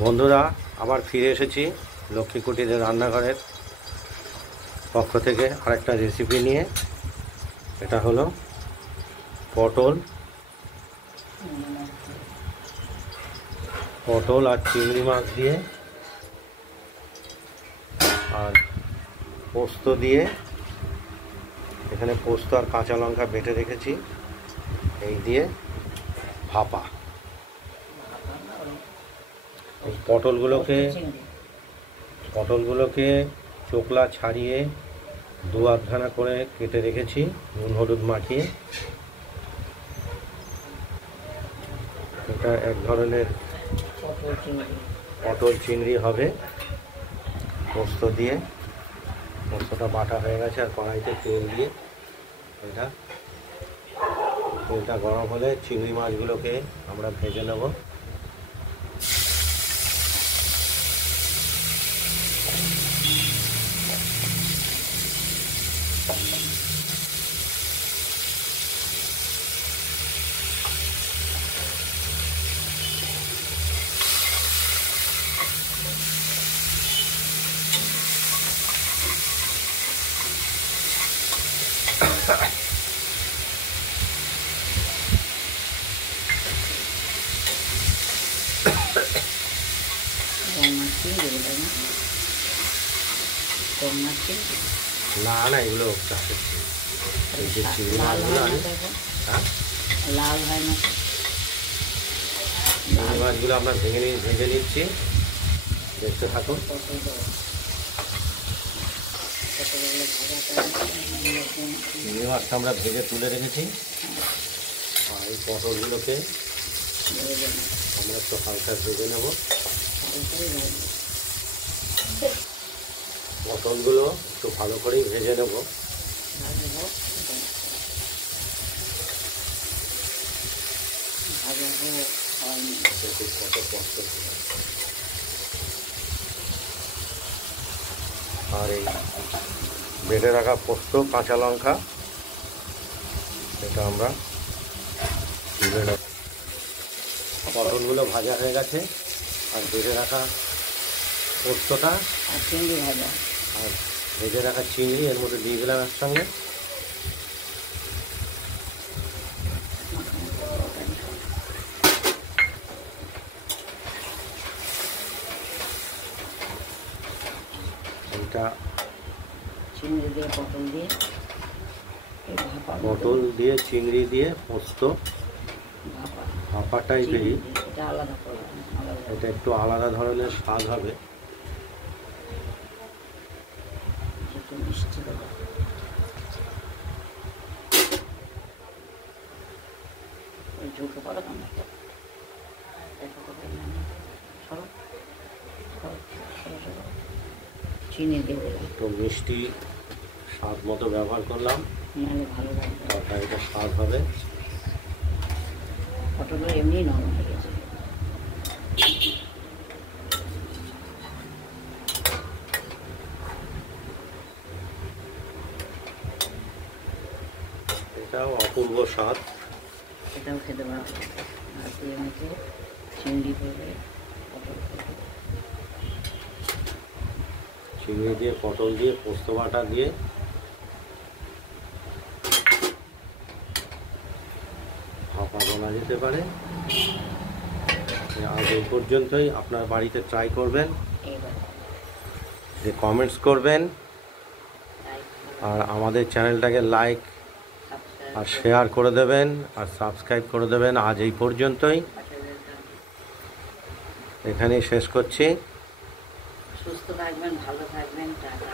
বন্ধুরা, আবার ফিরে এসেছি লক্ষ্মী কুটিরের রান্নাঘরের পক্ষ থেকে আরেকটা রেসিপি নিয়ে। এটা হলো পটল আর চিংড়ি মাছ দিয়ে আর পোস্ত দিয়ে, এখানে পোস্ত আর কাঁচা লঙ্কা বেটে রেখেছি, এই দিয়ে ভাপা। এই পটলগুলোকে চোকলা ছাড়িয়ে দু আধখানা করে কেটে রেখেছি নুন হলুদ মাখিয়ে। এটা এক ধরনের পটল চিংড়ি হবে পোস্ত দিয়ে। পোস্তটা বাটা হয়ে গেছে আর কড়াইতে তেল দিয়ে তেলটা গরম হলে চিংড়ি মাছগুলোকে আমরা ভেজে নেব। না না, এগুলো চাষের চিংড়ি মাছগুলো লাল হয় না। চিংড়ি মাছগুলো আমরা ভেজে নিচ্ছি, দেখতে থাকুন। চিংড়ি মাছটা আমরা ভেজে তুলে রেখেছি আর এই পটলগুলোকে আমরা একটু হালকা ভেজে নেব। পটলগুলো একটু ভালো করেই ভেজে নেব। আর এই বেটে রাখা পোস্ত কাঁচা লঙ্কা এটা আমরা তুলে নেব। পটলগুলো ভাজা হয়ে গেছে আর বেটে রাখা পোস্তটা আর চিংড়ি ভাজা আর ভেজে রাখা চিংড়ি এর মধ্যে দিয়ে দিলাম একসঙ্গে। এটা চিংড়ি দিয়ে পটল দিয়ে চিংড়ি দিয়ে পোস্ত ভাপা টাইপেরই। এটা একটু আলাদা ধরনের স্বাদ হবে। চিনি দিয়ে দিলাম, একটু মিষ্টি স্বাদ মতো ব্যবহার করলাম, ভালো লাগবে। তরকারিটা স্বাদ হবে। পটলগুলো এমনি নরম হয়ে গেছে। এটাও অপূর্ব স্বাদ। এটাও খেতে পারবো। আর দিয়ে মেখে চিংড়ি করবে, পটল করবে, চিংড়ি দিয়ে পটল দিয়ে পোস্ত বাটা দিয়ে ভাপা বলা যেতে পারে। আজ এই পর্যন্তই। আপনার বাড়িতে ট্রাই করবেন, যে কমেন্টস করবেন আর আমাদের চ্যানেলটাকে লাইক আর শেয়ার করে দেবেন আর সাবস্ক্রাইব করে দেবেন। আজ এই পর্যন্তই, এখানেই শেষ করছি। সুস্থ থাকবেন, ভালো থাকবেন, টাটা।